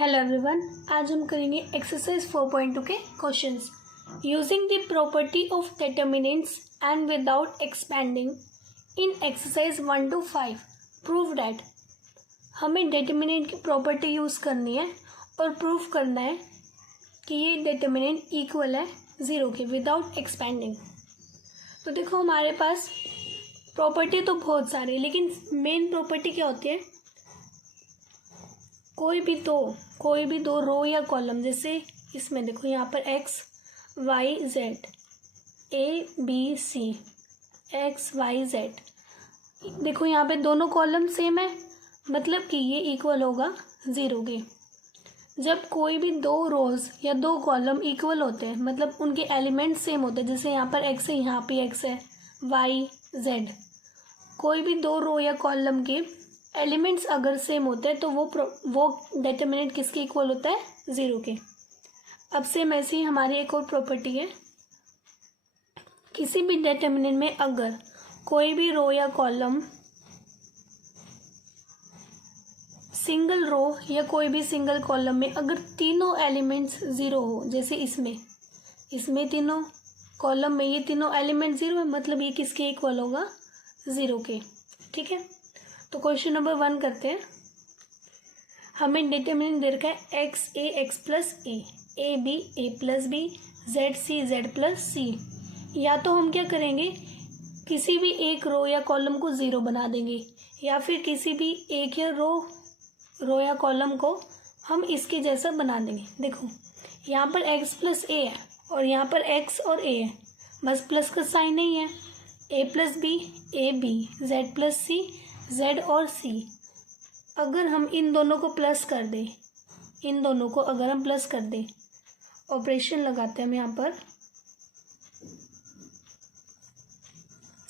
Hello everyone, आज हम करेंगे एक्सरसाइज 4.2 के questions using the property of determinants and without expanding in exercise 1 to 5 prove that. हमें determinant की प्रॉपर्टी यूज़ करनी है और प्रूफ करना है कि ये डिटर्मिनेंट इक्वल है 0 के विदाउट एक्सपेंडिंग। तो देखो हमारे पास प्रॉपर्टी तो बहुत सारी है, लेकिन मेन प्रॉपर्टी क्या होती है, कोई भी दो रो या कॉलम, जैसे इसमें देखो यहाँ पर x y z a b c x y z, देखो यहाँ पे दोनों कॉलम सेम है, मतलब कि ये इक्वल होगा 0 के। जब कोई भी दो रोज या दो कॉलम इक्वल होते हैं, मतलब उनके एलिमेंट सेम होते हैं, जैसे यहाँ पर x है, यहाँ पे x है, y z, कोई भी दो रो या कॉलम के एलिमेंट्स अगर सेम होते हैं तो वो डिटर्मिनेंट किसके इक्वल होता है, 0 के। अब सेम ऐसी ही हमारी एक और प्रॉपर्टी है, किसी भी डिटर्मिनेंट में अगर कोई भी रो या कॉलम सिंगल रो या कोई भी सिंगल कॉलम में अगर तीनों एलिमेंट्स 0 हो, जैसे इसमें तीनों कॉलम में ये तीनों एलिमेंट 0 है, मतलब ये किसके इक्वल होगा, 0 के। ठीक है, तो क्वेश्चन नंबर 1 करते हैं। हमें डिटर्मिनेंट दे रखा है X A X plus A B A plus B, Z plus C. या तो हम क्या करेंगे, किसी भी एक रो या कॉलम को 0 बना देंगे, या फिर किसी भी एक या रो या कॉलम को हम इसके जैसा बना देंगे। देखो यहाँ पर x प्लस ए है और यहाँ पर x और a है, बस प्लस का साइन नहीं है। a plus B A B, Z plus C z और c। अगर हम इन दोनों को प्लस कर दें, इन दोनों को अगर हम प्लस कर दें, ऑपरेशन लगाते हैं हम यहाँ पर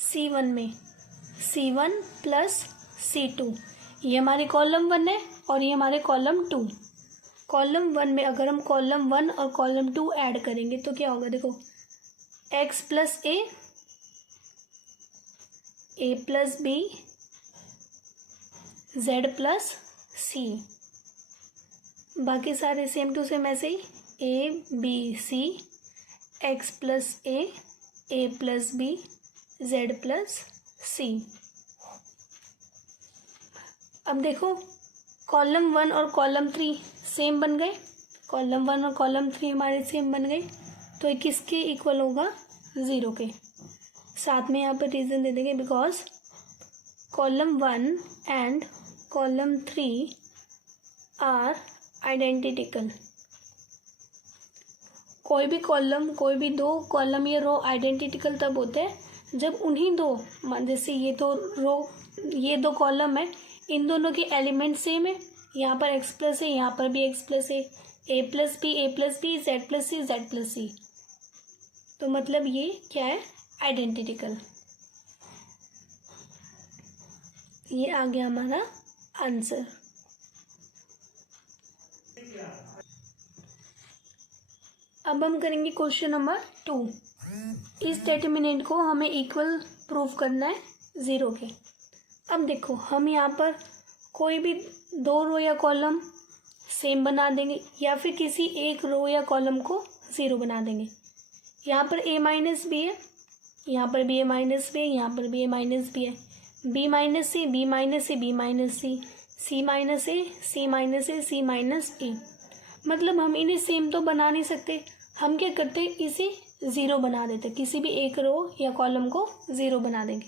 C1 में, C1 प्लस C2, ये हमारे कॉलम 1 है और ये हमारे कॉलम 2। कॉलम 1 में अगर हम कॉलम 1 और कॉलम 2 ऐड करेंगे तो क्या होगा, देखो x plus A plus B, z plus C, बाकी सारे सेम टू सेम ऐसे ही A B C, X plus A plus B, z plus C. अब देखो कॉलम 1 और कॉलम 3 सेम बन गए, कॉलम 1 और कॉलम 3 हमारे सेम बन गए, तो ये किसके इक्वल होगा, 0 के। साथ में यहाँ पर रीज़न दे देंगे, because column 1 and column 3 are identical. कोई भी कॉलम, कोई भी दो कॉलम या रो आइडेंटिकल तब होते हैं जब उन्हीं दो, जैसे ये तो रो, ये दो कॉलम है, इन दोनों के एलिमेंट सेम है, यहाँ पर x प्लस है, यहाँ पर भी x प्लस है, a plus B, z plus C, तो मतलब ये क्या है, आइडेंटिकल। ये आ गया हमारा आंसर। अब हम करेंगे क्वेश्चन नंबर 2। इस डिटर्मिनेंट को हमें इक्वल प्रूफ करना है 0 के। अब देखो हम यहाँ पर कोई भी दो रो या कॉलम सेम बना देंगे, या फिर किसी एक रो या कॉलम को 0 बना देंगे। यहाँ पर a माइनस बी है, यहाँ पर भी a माइनस बी है, यहाँ पर भी a माइनस बी है, b माइनस सी, b माइनस सी, b माइनस सी, c माइनस ए, c माइनस ए, c माइनस ए। मतलब हम इन्हें सेम तो बना नहीं सकते, हम क्या करते हैं, इसे 0 बना देते, किसी भी एक रो या कॉलम को 0 बना देंगे।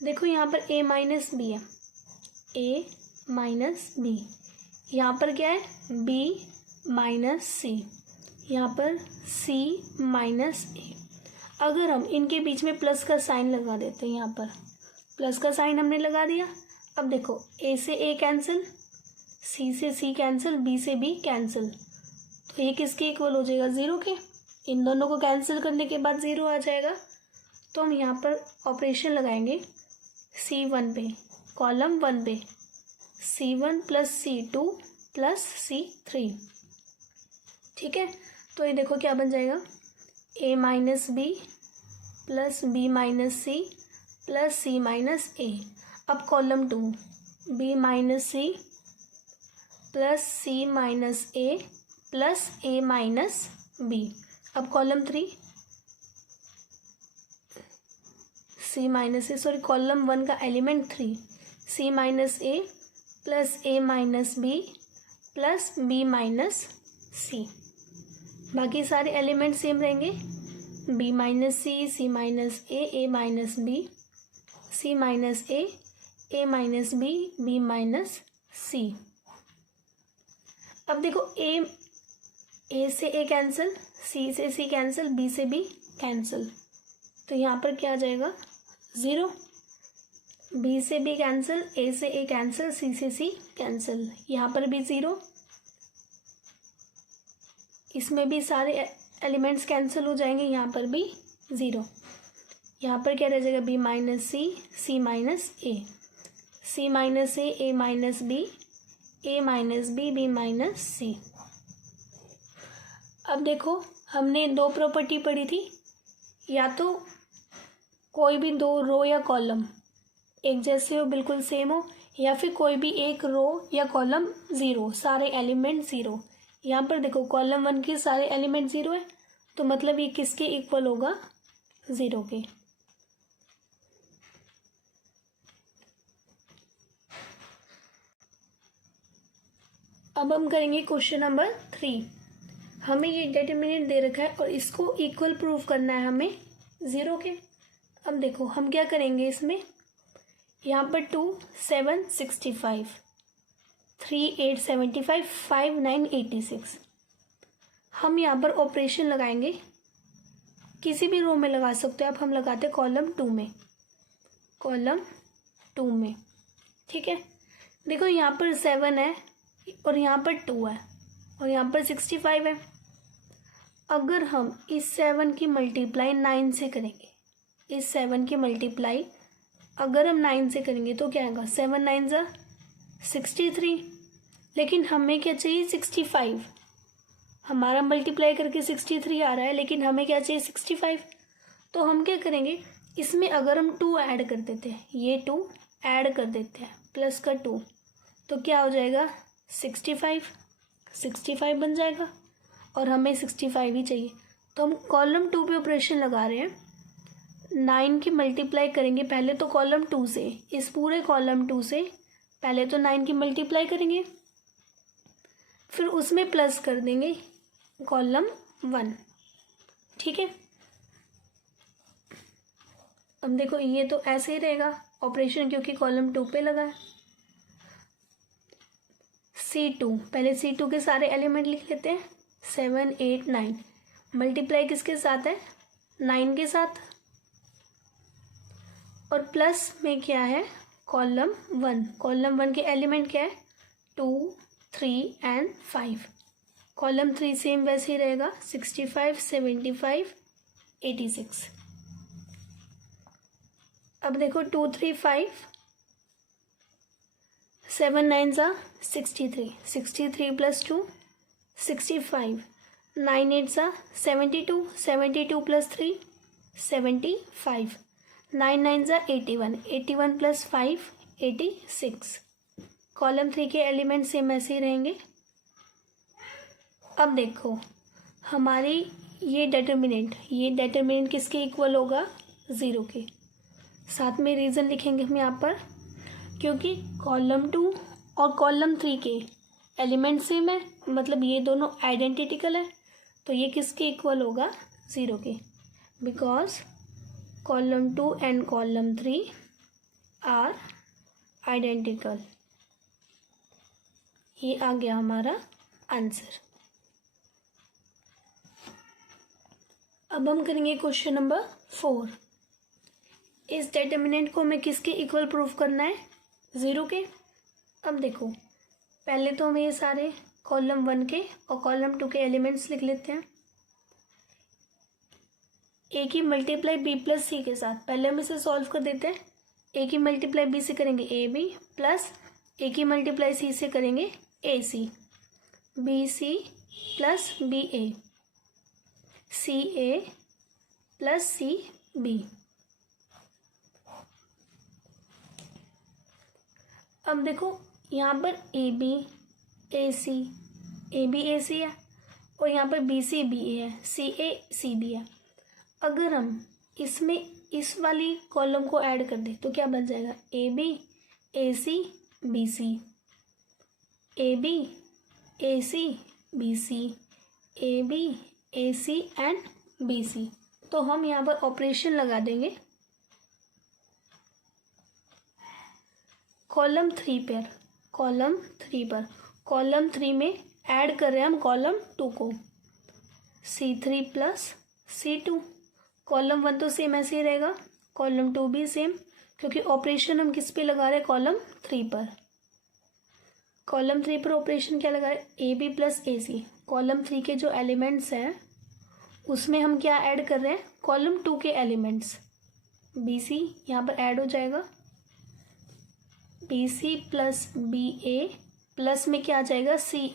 देखो यहाँ पर a माइनस बी है, a माइनस बी, यहाँ पर क्या है, b माइनस सी, यहाँ पर c माइनस ए। अगर हम इनके बीच में प्लस का साइन लगा देते हैं, यहाँ पर प्लस का साइन हमने लगा दिया। अब देखो a से a कैंसिल, c से c कैंसिल, b से b कैंसिल, तो ये किसके इक्वल हो जाएगा, 0 के। इन दोनों को कैंसिल करने के बाद 0 आ जाएगा, तो हम यहाँ पर ऑपरेशन लगाएंगे C1 पे, कॉलम 1 पे, C1 plus C2 plus C3। ठीक है, तो ये देखो क्या बन जाएगा, a minus B plus b minus C plus c minus A. अब column 2, b minus C plus C minus A plus A minus B. अब column 3 C minus A, sorry column 1 का element 3 C minus A plus A minus B plus B minus C. बाकी सारे element same रहेंगे, B minus C minus A minus B, C minus A minus B minus सी। अब देखो A से A cancel, सी से सी cancel, B से B cancel, तो यहाँ पर क्या आ जाएगा 0। बी से बी कैंसिल, ए से ए कैंसिल, सी से सी कैंसिल, यहाँ पर भी 0। इसमें भी सारे एलिमेंट्स कैंसिल हो जाएंगे, यहाँ पर भी 0। यहाँ पर क्या रह जाएगा B minus C minus C minus A minus B, A minus B minus सी। अब देखो हमने दो प्रॉपर्टी पढ़ी थी, या तो कोई भी दो रो या कॉलम एक जैसे हो, बिल्कुल सेम हो, या फिर कोई भी एक रो या कॉलम 0, सारे एलिमेंट 0। यहाँ पर देखो कॉलम 1 के सारे एलिमेंट 0 है, तो मतलब ये किसके इक्वल होगा 0 के। अब हम करेंगे क्वेश्चन नंबर 3। हमें ये डिटरमिनेंट दे रखा है और इसको इक्वल प्रूफ करना है हमें 0 के। अब देखो हम क्या करेंगे इसमें, यहाँ पर 2 7 65, 3 8 75, 5 9 86। हम यहाँ पर ऑपरेशन लगाएंगे, किसी भी रो में लगा सकते हो आप, हम लगाते हैं कॉलम 2 में, कॉलम 2 में, ठीक है। देखो यहाँ पर 7 है और यहाँ पर 2 है और यहाँ पर 65 है। अगर हम इस 7 की मल्टीप्लाई 9 से करेंगे, इस 7 की मल्टीप्लाई अगर हम 9 से करेंगे तो क्या आएगा, 7 9 ज़ा 63। लेकिन हमें क्या चाहिए 65, हमारा मल्टीप्लाई करके 63 आ रहा है, लेकिन हमें क्या चाहिए 65। तो हम क्या करेंगे, इसमें अगर हम 2 ऐड कर देते हैं, ये 2 ऐड कर देते हैं प्लस का 2, तो क्या हो जाएगा 65 बन जाएगा और हमें 65 ही चाहिए। तो हम कॉलम 2 पे ऑपरेशन लगा रहे हैं, 9 की मल्टीप्लाई करेंगे पहले तो कॉलम 2 से, इस पूरे कॉलम 2 से पहले तो 9 की मल्टीप्लाई करेंगे, फिर उसमें प्लस कर देंगे कॉलम 1, ठीक है। अब देखो ये तो ऐसे ही रहेगा ऑपरेशन, क्योंकि कॉलम 2 पे लगा है। C2, पहले C2 के सारे एलिमेंट लिख लेते हैं, 7 8 9, मल्टीप्लाई किसके साथ है 9 के साथ, और प्लस में क्या है कॉलम 1, कॉलम 1 के एलिमेंट क्या है 2 3 एंड 5, कॉलम 3 सेम वैसे ही रहेगा 65 75 86। अब देखो 2 3 5, 7 9 ज़ा 63, 63 प्लस 2 65, 9 8 ज़ा 72, 72 प्लस 3 75, 9 9 ज़ा 81, 81 प्लस 5 86। कॉलम 3 के एलिमेंट सेम ऐसे ही रहेंगे। अब देखो हमारी ये डिटरमिनेंट किसके इक्वल होगा 0 के। साथ में रीज़न लिखेंगे हम यहाँ पर, क्योंकि कॉलम 2 और कॉलम 3 के एलिमेंट सेम है, मतलब ये दोनों आइडेंटिकल है, तो ये किसके इक्वल होगा 0 के, because column 2 and column 3 are identical. ये आ गया हमारा आंसर। अब हम करेंगे क्वेश्चन नंबर 4। इस डिटरमिनेंट को हमें किसके इक्वल प्रूफ करना है 0 के। अब देखो पहले तो हमें ये सारे कॉलम 1 के और कॉलम 2 के एलिमेंट्स लिख लेते हैं। ए की मल्टीप्लाई बी प्लस सी के साथ पहले हम इसे सॉल्व कर देते हैं। ए की मल्टीप्लाई बी से करेंगे ए बी, प्लस ए की मल्टीप्लाई सी से करेंगे ए C, B C plus B A, C A plus C B. अब देखो यहाँ पर ए B A C, A B A सी है, और यहाँ पर बी सी बी ए है, सी ए सी बी है। अगर हम इसमें इस वाली कॉलम को ऐड कर दें तो क्या बन जाएगा, A B A C B C, A B A C B C, A B A C and B C. तो हम यहाँ पर ऑपरेशन लगा देंगे कॉलम 3 पर, कॉलम 3 में ऐड कर रहे हैं हम कॉलम 2 को, C3 प्लस C2। कॉलम 1 तो सेम ऐसे ही रहेगा, कॉलम 2 भी सेम, क्योंकि ऑपरेशन हम किस पे लगा रहे हैं, कॉलम 3 पर। कॉलम 3 पर ऑपरेशन क्या लगा रहे हैं, A B plus A C. Column 3 के जो एलिमेंट्स हैं उसमें हम क्या ऐड कर रहे हैं, कॉलम 2 के एलिमेंट्स, बी सी यहाँ पर ऐड हो जाएगा, B C plus B A plus में क्या आ जाएगा, C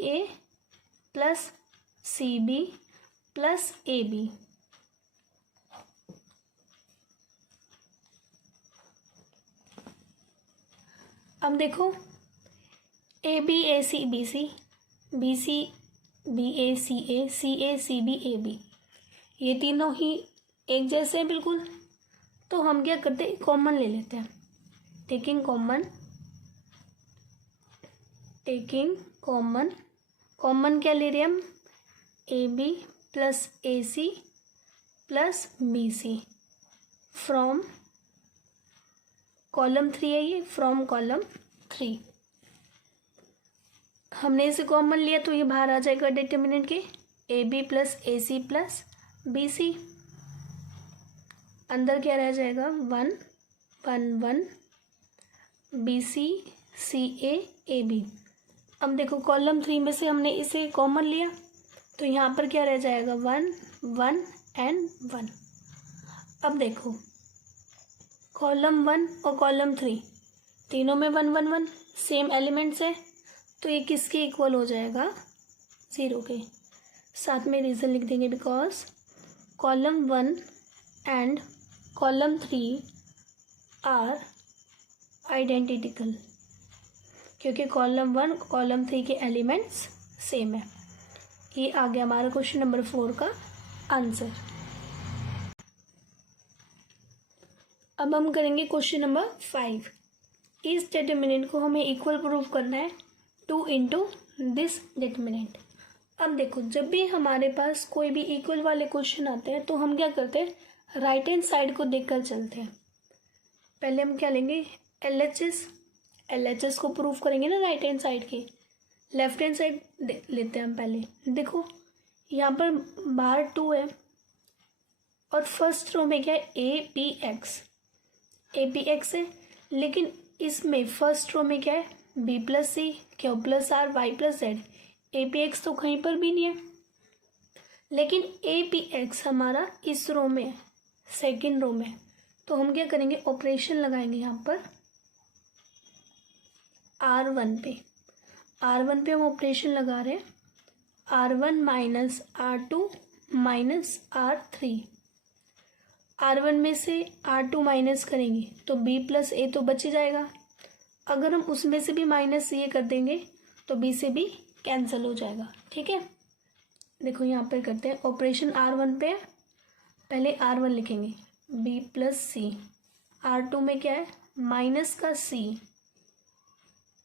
A plus C B plus A B. अब देखो A B A C B C, B C B A C B A B, ये तीनों ही एक जैसे हैं बिल्कुल। तो हम क्या करते हैं, कॉमन ले लेते हैं, टेकिंग कॉमन क्या ले रहे हैं हम, A B plus A C plus B C from column 3 है ये, फ्रॉम कॉलम 3। हमने इसे कॉमन लिया तो ये बाहर आ जाएगा डिटर्मिनेंट के, A B plus A C plus B C. अंदर क्या रह जाएगा, 1 1 1 B C C A B. अब देखो कॉलम 3 में से हमने इसे कॉमन लिया तो यहाँ पर क्या रह जाएगा, 1 1 एंड 1। अब देखो कॉलम 1 और कॉलम 3 तीनों में 1 1 1 सेम एलिमेंट्स है, तो ये किसके इक्वल हो जाएगा, 0 के। साथ में रीज़न लिख देंगे, because column 1 and column 3 are identical, क्योंकि कॉलम 1 कॉलम 3 के एलिमेंट्स सेम है। ये आ गया हमारा क्वेश्चन नंबर 4 का आंसर। अब हम करेंगे क्वेश्चन नंबर 5। इस डिटर्मिनेंट को हमें इक्वल प्रूव करना है 2 इंटू दिस डिटर्मिनेंट। अब देखो जब भी हमारे पास कोई भी इक्वल वाले क्वेश्चन आते हैं तो हम क्या करते हैं, राइट हैंड साइड को देखकर चलते हैं। पहले हम क्या लेंगे, LHS को प्रूव करेंगे ना राइट हैंड साइड के। लेफ्ट हैंड साइड लेते हैं हम पहले। देखो यहाँ पर बाहर 2 है और फर्स्ट रो में क्या है, APX है, लेकिन इसमें फर्स्ट रो में क्या है, B plus C, Q plus R, Y plus Z. APX तो कहीं पर भी नहीं है, लेकिन APX हमारा इस रो में, सेकेंड रो में। तो हम क्या करेंगे, ऑपरेशन लगाएंगे यहाँ पर R1 पे। R1 पे हम ऑपरेशन लगा रहे हैं, R1 minus R2 minus R3। R1 में से R2 माइनस करेंगे तो B प्लस A तो बच ही जाएगा। अगर हम उसमें से भी माइनस ये कर देंगे तो B से भी कैंसिल हो जाएगा। ठीक है, देखो यहाँ पर करते हैं ऑपरेशन R1 पे। पहले R1 लिखेंगे B प्लस सी, R2 में क्या है, माइनस का C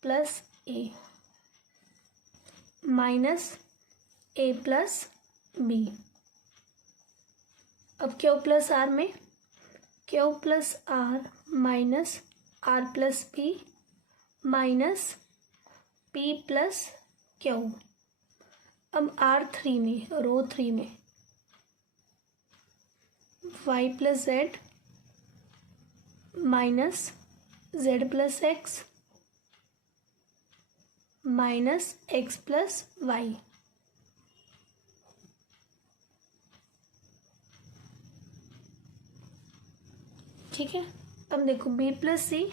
plus A minus A plus B। अब Q प्लस R में Q plus R minus R plus P minus P plus Q। अब R3 में, रो 3 में Y plus Z minus Z plus X minus X plus Y। ठीक है, अब देखो B plus सी,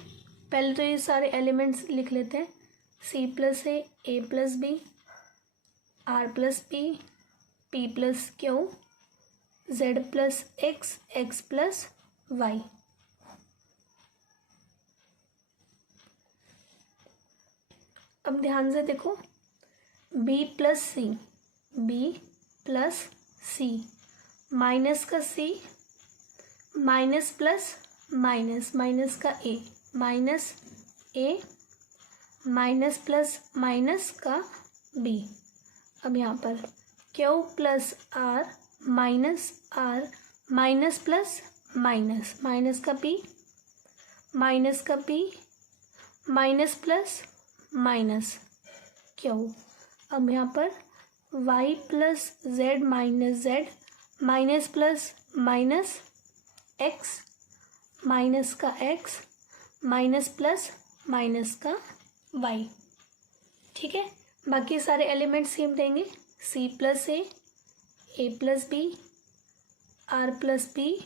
पहले तो ये सारे एलिमेंट्स लिख लेते हैं। C plus A plus B, R plus P plus Q, Z plus X plus Y। अब ध्यान से देखो, बी प्लस सी माइनस का C minus plus minus minus का ए माइनस प्लस माइनस का बी। अब यहाँ पर Q plus R minus plus minus minus का P minus plus minus Q. अब यहाँ पर y plus Z minus plus minus x minus का x माइनस प्लस माइनस का y। ठीक है, बाकी सारे एलिमेंट्स सेम रहेंगे, c plus A plus B, R plus B,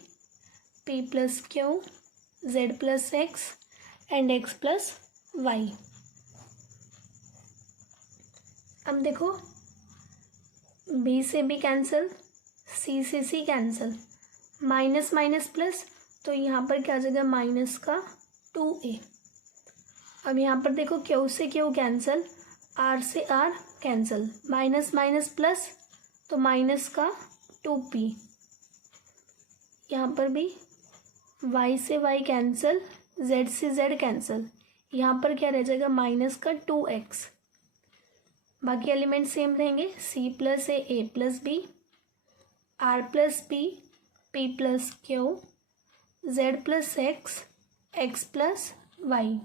p plus Q, z plus x and x plus y। अब देखो, b से b कैंसिल, c से c cancel, minus minus plus, तो यहाँ पर क्या आ जाएगा माइनस का 2a। अब यहाँ पर देखो q से q कैंसिल, r से r cancel, minus minus plus, तो माइनस का 2p। यहाँ पर भी y से y कैंसिल, z से z कैंसिल, यहाँ पर क्या रह जाएगा माइनस का 2x। बाकी एलिमेंट सेम रहेंगे, c plus A plus B, R plus B, p plus Q, z plus x plus y।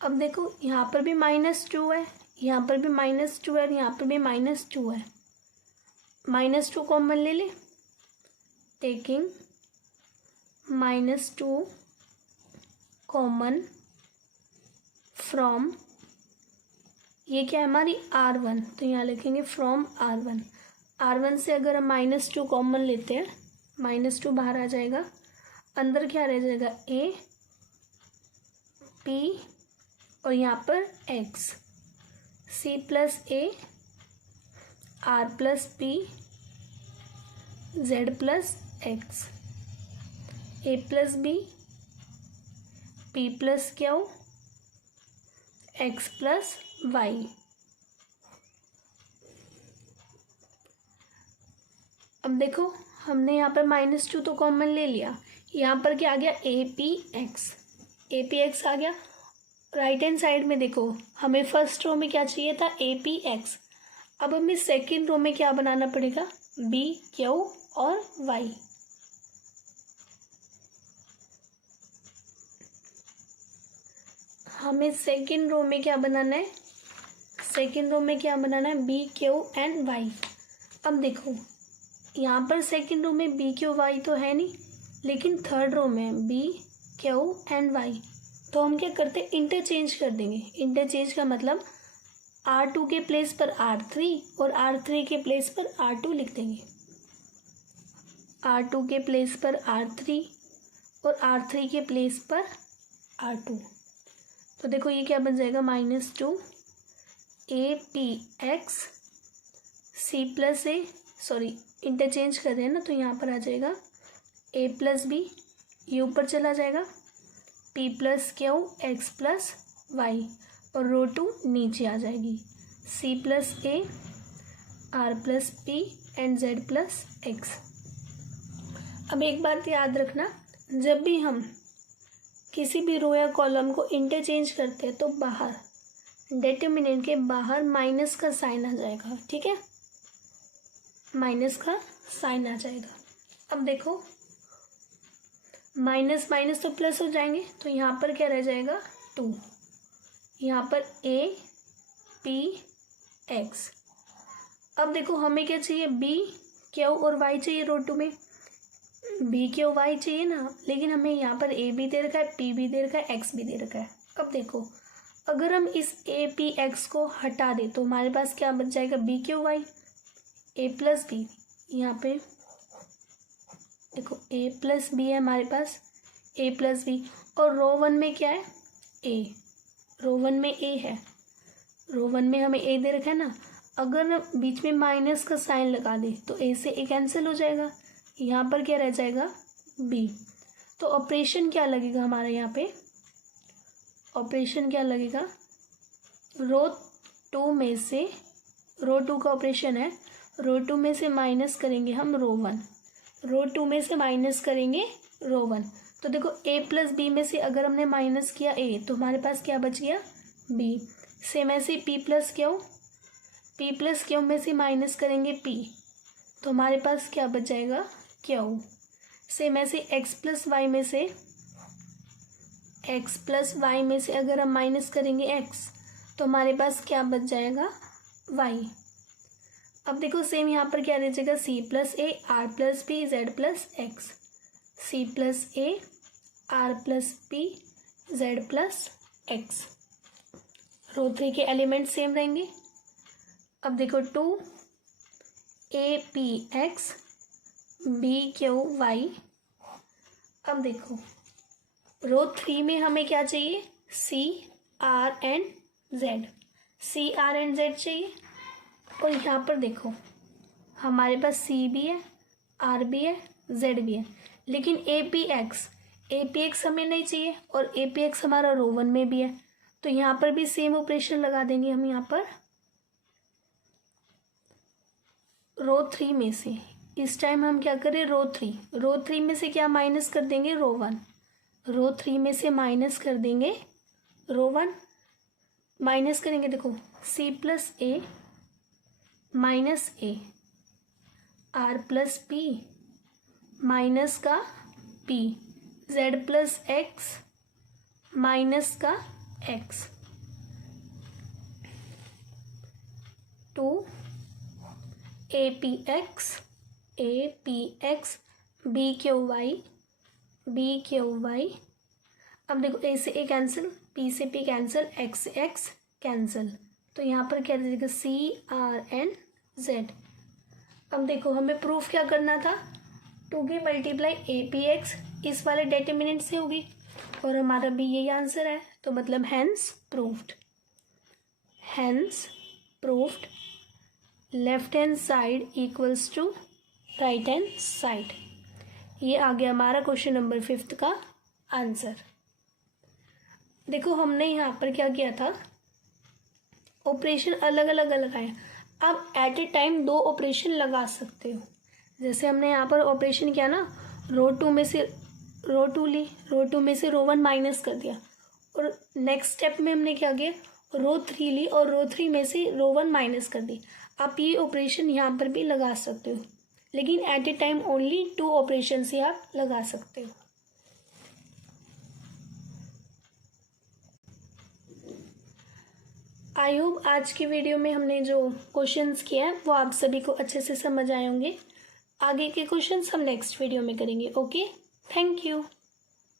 अब देखो यहाँ पर भी -2 है, यहाँ पर भी -2 है और यहाँ पर भी -2 है। -2 कॉमन ले ले, टेकिंग -2 कॉमन फ्रॉम, ये क्या है हमारी R1, तो यहाँ लिखेंगे फ्रॉम R1 से अगर हम -2 कॉमन लेते हैं, -2 बाहर आ जाएगा, अंदर क्या रह जाएगा a p और यहाँ पर x, c plus a, r plus p, z plus x, a plus b, p plus Q, x plus y। अब देखो हमने यहाँ पर -2 तो कॉमन ले लिया, यहाँ पर क्या आ गया APX आ गया। राइट हैंड साइड में देखो, हमें फर्स्ट रो में क्या चाहिए था APX, अब हमें सेकेंड रो में क्या बनाना पड़ेगा BQ और Y। हमें सेकेंड रो में क्या बनाना है, BQ एंड Y। अब देखो यहाँ पर सेकेंड रो में BQ Y तो है नहीं, लेकिन थर्ड रो में BQ एंड Y, तो हम क्या करते हैं इंटरचेंज कर देंगे। इंटरचेंज का मतलब R2 के प्लेस पर R3 और R3 के प्लेस पर R2 लिख देंगे, R2 के प्लेस पर R3 और R3 के प्लेस पर R2। तो देखो ये क्या बन जाएगा -2 APX C प्लस ए, सॉरी इंटरचेंज कर रहे हैं ना, तो यहाँ पर आ जाएगा a प्लस बी, ये ऊपर चला जाएगा, p plus Q, x plus y और रो 2 नीचे आ जाएगी, c plus A, r plus p and z plus x। अब एक बात याद रखना, जब भी हम किसी भी रो या कॉलम को इंटरचेंज करते हैं तो बाहर डिटरमिनेंट के बाहर माइनस का साइन आ जाएगा। ठीक है, माइनस का साइन आ जाएगा। अब देखो माइनस माइनस तो प्लस हो जाएंगे, तो यहाँ पर क्या रह जाएगा 2, यहाँ पर APX। अब देखो हमें क्या चाहिए BQ और Y चाहिए, रो 2 में BQ Y चाहिए ना, लेकिन हमें यहाँ पर A भी दे रखा है, P भी दे रखा है, X भी दे रखा है। अब देखो अगर हम इस APX को हटा दें तो हमारे पास क्या बच जाएगा BQ Y, A plus B, यहाँ पे देखो A प्लस बी है हमारे पास, A प्लस बी, और रो 1 में क्या है A, रो 1 में A है, रो 1 में हमें A दे रखा है ना, अगर बीच में माइनस का साइन लगा दे तो A से A कैंसिल हो जाएगा, यहाँ पर क्या रह जाएगा बी। तो ऑपरेशन क्या लगेगा हमारा यहाँ पे, ऑपरेशन क्या लगेगा, रो 2 में से, रो 2 का ऑपरेशन है, रो 2 में से माइनस करेंगे हम रो 1, रो 2 में से माइनस करेंगे रो 1। तो देखो ए प्लस बी में से अगर हमने माइनस किया ए तो हमारे पास क्या बच गया, बी। सेम ऐसे पी प्लस क्यू में से माइनस करेंगे पी तो हमारे पास क्या बच जाएगा, क्यू। सेम ऐसे एक्स प्लस वाई में से अगर हम माइनस करेंगे एक्स तो हमारे पास क्या बच जाएगा, वाई। अब देखो सेम यहाँ पर क्या दे जाएगा, C plus A R plus P Z plus X, C plus A R plus P Z plus X. Row 3 के एलिमेंट सेम रहेंगे। अब देखो 2 A P X B Q Y. अब देखो रो 3 में हमें क्या चाहिए, C R and Z, C R and Z चाहिए। और यहाँ पर देखो हमारे पास सी भी है, आर भी है, जेड भी है, लेकिन ए पी एक्स हमें नहीं चाहिए और ए पी एक्स हमारा रो 1 में भी है। तो यहाँ पर भी सेम ऑपरेशन लगा देंगे हम। यहाँ पर रो 3 में से इस टाइम हम क्या करें, रो 3 में से क्या माइनस कर देंगे, रो 1, रो 3 में से माइनस कर देंगे रो 1, माइनस करेंगे देखो C plus A minus A R plus P minus का P Z plus X minus का X. 2 A P X B Q Y. अब देखो ए से ए कैंसिल, पी से पी कैंसिल, एक्स से एक्स कैंसिल। तो यहाँ पर क्या देगा, सी आर एन जेड। अब देखो हमें प्रूफ क्या करना था, 2 की मल्टीप्लाई ए पी एक्स इस वाले डिटरमिनेंट से होगी और हमारा भी यही आंसर है। तो मतलब hence proved left hand side equals to right hand side. ये आ गया हमारा क्वेश्चन नंबर 5 का आंसर। देखो हमने यहाँ पर क्या किया था, ऑपरेशन अलग अलग लगाए। अब एट ए टाइम 2 ऑपरेशन लगा सकते हो। जैसे हमने यहाँ पर ऑपरेशन किया ना, रो 2 में से रो 2 ली, रो 2 में से रो 1 माइनस कर दिया, और नेक्स्ट स्टेप में हमने क्या किया, रो 3 ली और रो 3 में से रो 1 माइनस कर दी। आप ये ऑपरेशन यहाँ पर भी लगा सकते हो, लेकिन at a time only 2 operation ही आप लगा सकते हो। आई होप आज की वीडियो में हमने जो क्वेश्चंस किए हैं वो आप सभी को अच्छे से समझ आए होंगे। आगे के क्वेश्चंस हम नेक्स्ट वीडियो में करेंगे। Okay, thank you.